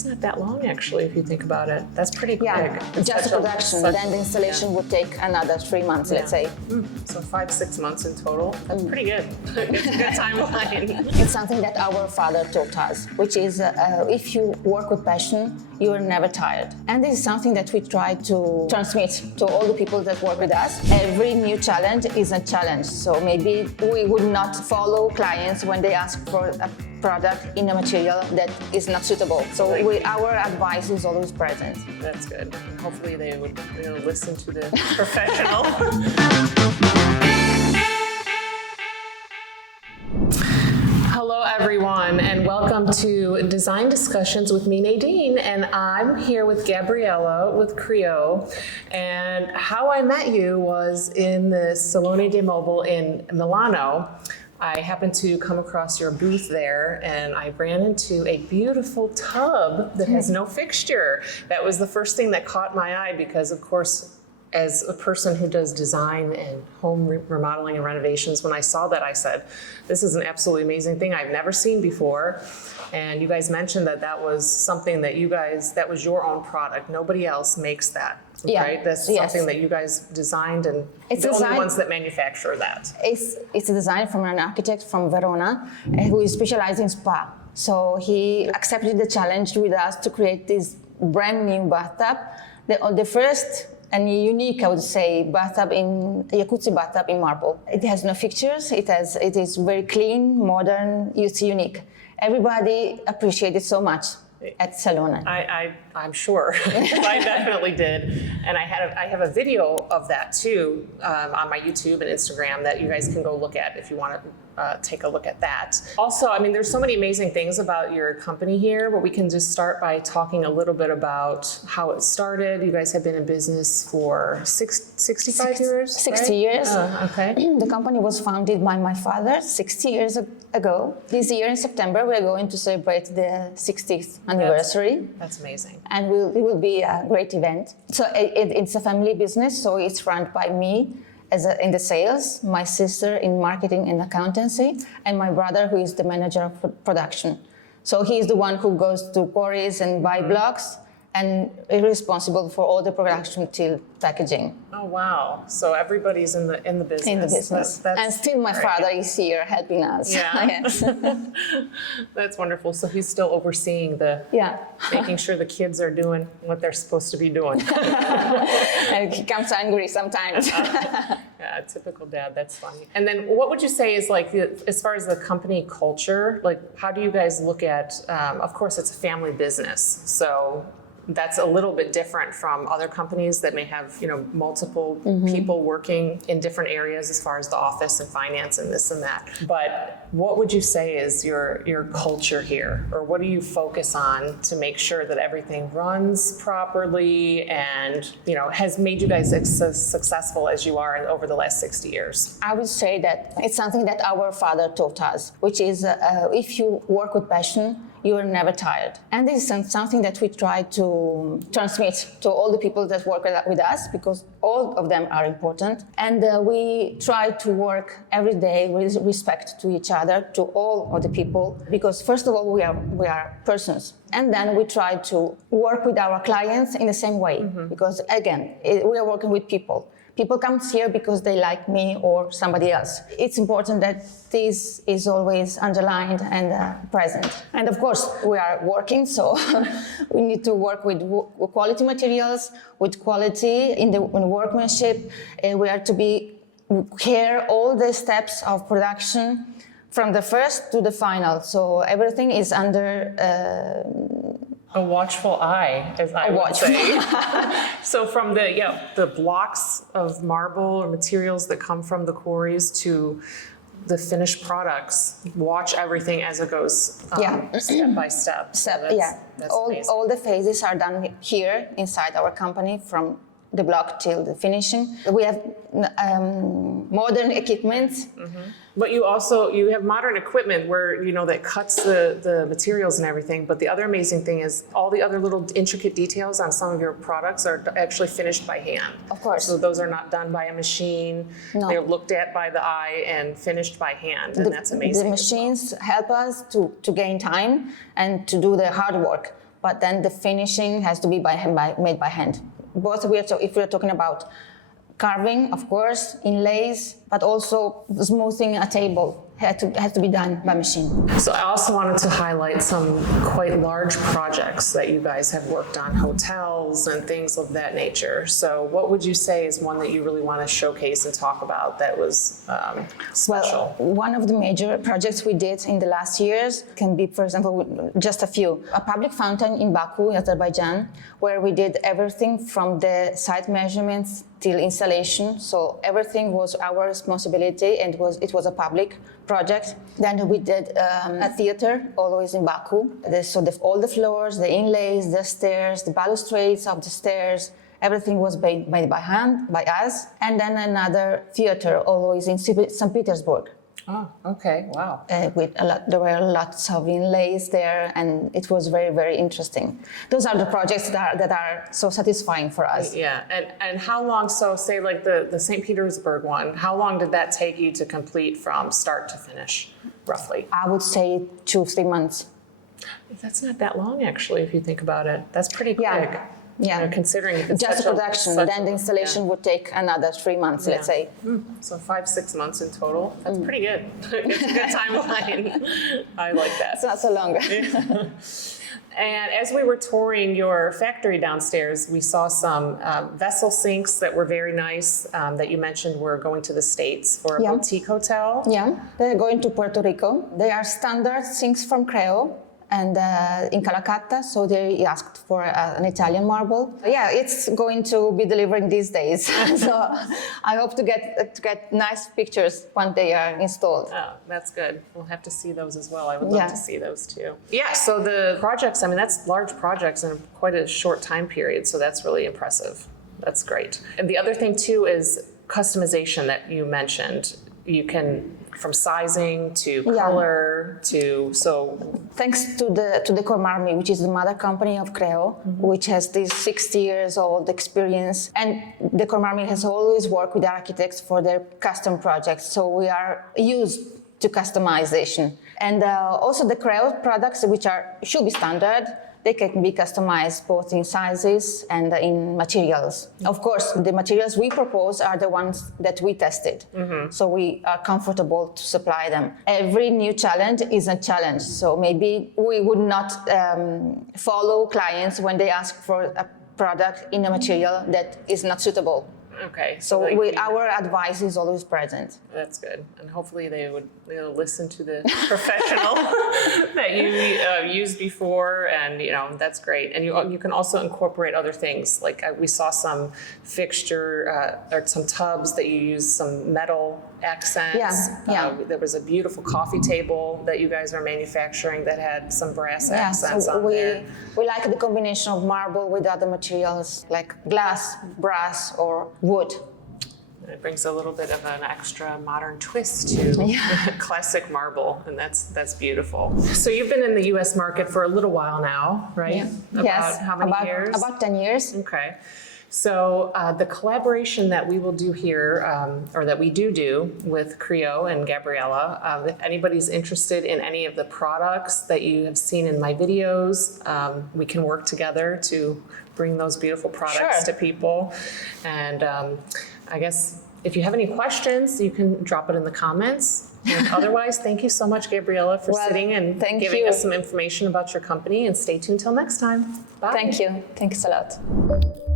That's not that long, actually, if you think about it. That's pretty quick. Yeah, just the production. Then the installation would take another 3 months, let's say. So 5-6 months in total. That's pretty good. It's a good timeline. It's something that our father taught us, which is if you work with passion, you are never tired. And this is something that we try to transmit to all the people that work with us. Every new challenge is a challenge. So maybe we would not follow clients when they ask for a product in a material that is not suitable. So our advice is always present. That's good. And hopefully they would listen to the professional. Hello everyone, and welcome to Design Discussions with me, Nadine, and I'm here with Gabriella with Kreoo. And how I met you was in the Salone del Mobile in Milano. I happened to come across your booth there, and I ran into a beautiful tub that has no fixture. That was the first thing that caught my eye because, of course, as a person who does design and home remodeling and renovations, when I saw that, I said, this is an absolutely amazing thing I've never seen before. And you guys mentioned that that was something that that was your own product. Nobody else makes that, right? That's something that you guys designed, and it's the only ones that manufacture that. It's a design from an architect from Verona who is specialized in spa. So he accepted the challenge with us to create this brand new bathtub, the first and unique, I would say, jacuzzi bathtub in marble. It has no fixtures. It is very clean, modern. It's unique. Everybody appreciated it so much at Salone. I'm sure. I definitely did. And I have a video of that too on my YouTube and Instagram that you guys can go look at if you want to take a look at that. Also, I mean, there's so many amazing things about your company here, but we can just start by talking a little bit about how it started. You guys have been in business for 65 years? 60 years. Okay. The company was founded by my father 60 years ago. This year in September, we're going to celebrate the 60th anniversary. That's amazing. And it will be a great event. So it's a family business, so it's run by me in the sales, my sister in marketing and accountancy, and my brother who is the manager of production. So he is the one who goes to quarries and buy blocks and is responsible for all the production till packaging. Oh wow! So everybody's in the business. In the business, that's and still my father is here helping us. Yeah, yes. That's wonderful. So he's still overseeing making sure the kids are doing what they're supposed to be doing. And he comes angry sometimes. Yeah, typical dad. That's funny. And then, what would you say is like as far as the company culture? Like, how do you guys look at? Of course, it's a family business, so that's a little bit different from other companies that may have, multiple people working in different areas as far as the office and finance and this and that. But what would you say is your culture here? Or what do you focus on to make sure that everything runs properly and, has made you guys as successful as you are over the last 60 years? I would say that it's something that our father taught us, which is if you work with passion, you are never tired. And this is something that we try to transmit to all the people that work with us, because all of them are important. And we try to work every day with respect to each other, to all of the people, because first of all, we are persons. And then we try to work with our clients in the same way, because again, we are working with people. People come here because they like me or somebody else. It's important that this is always underlined and present. And of course, we are working, so we need to work with quality materials, with quality in workmanship. We are to care all the steps of production from the first to the final. So everything is under a watchful eye, as I would say. So from the blocks of marble or materials that come from the quarries to the finished products, watch everything as it goes step by step. That's all the phases are done here inside our company, from the block till the finishing. We have modern equipment. But you have modern equipment where, that cuts the materials and everything. But the other amazing thing is all the other little intricate details on some of your products are actually finished by hand. Of course. So those are not done by a machine. No. They're looked at by the eye and finished by hand. And that's amazing. The machines help us to gain time and to do the hard work. but then the finishing has to be made by hand. Both if we're talking about carving, of course, inlays, but also smoothing a table had to be done by machine. So I also wanted to highlight some quite large projects that you guys have worked on, hotels and things of that nature. So what would you say is one that you really want to showcase and talk about that was special? Well, one of the major projects we did in the last years can be, for example, just a few. A public fountain in Baku, Azerbaijan, where we did everything from the site measurements till installation. So everything was our responsibility, and it was a public project. Then we did a theater, always in Baku. So all the floors, the inlays, the stairs, the balustrades of the stairs, everything was made by hand, by us. And then another theater, always in St. Petersburg. Oh, okay, wow. There were lots of inlays there, and it was very, very interesting. Those are the projects that are so satisfying for us. Yeah, and how long, so say like the St. Petersburg one, how long did that take you to complete from start to finish, roughly? I would say 2-3 months. That's not that long, actually, if you think about it. That's pretty quick. Yeah. Considering it's just the production, then the installation would take another 3 months, let's say. So 5-6 months in total. That's pretty good. It's a good timeline. I like that. It's not so long. And as we were touring your factory downstairs, we saw some vessel sinks that were very nice that you mentioned were going to the States for a boutique hotel. Yeah, they're going to Puerto Rico. They are standard sinks from Kreoo and in Calacata, so they asked for an Italian marble. Yeah, it's going to be delivering these days. So I hope to get nice pictures when they are installed. Oh, that's good. We'll have to see those as well. I would love to see those too. Yeah, so the projects, I mean, that's large projects in quite a short time period, so that's really impressive. That's great. And the other thing too is customization that you mentioned. You can, from sizing to color to, so. Thanks to the Cormarmi, which is the mother company of Kreoo, which has this 60 years old experience. And the Cormarmi has always worked with architects for their custom projects. So we are used to customization. And also the Kreoo products, which should be standard, they can be customized both in sizes and in materials. Of course, the materials we propose are the ones that we tested. So we are comfortable to supply them. Every new challenge is a challenge. So maybe we would not follow clients when they ask for a product in a material that is not suitable. Okay. So our advice is always present. That's good. And hopefully they'll listen to the professional that you used before, and that's great. And you can also incorporate other things. Like we saw some fixture or some tubs that you used some metal accents. There was a beautiful coffee table that you guys are manufacturing that had some brass accents on there. We like the combination of marble with other materials like glass, brass, or wood. It brings a little bit of an extra modern twist to classic marble, and that's beautiful. So you've been in the U.S. market for a little while now, right? Yes. How many years? About 10 years. Okay. So the collaboration that we will do here, or that we do with Kreoo and Gabriella, if anybody's interested in any of the products that you have seen in my videos, we can work together to bring those beautiful products to people. And I guess if you have any questions, you can drop it in the comments. And otherwise, thank you so much, Gabriella, for sitting and giving us some information about your company. And stay tuned till next time. Bye. Thank you. Thanks a lot.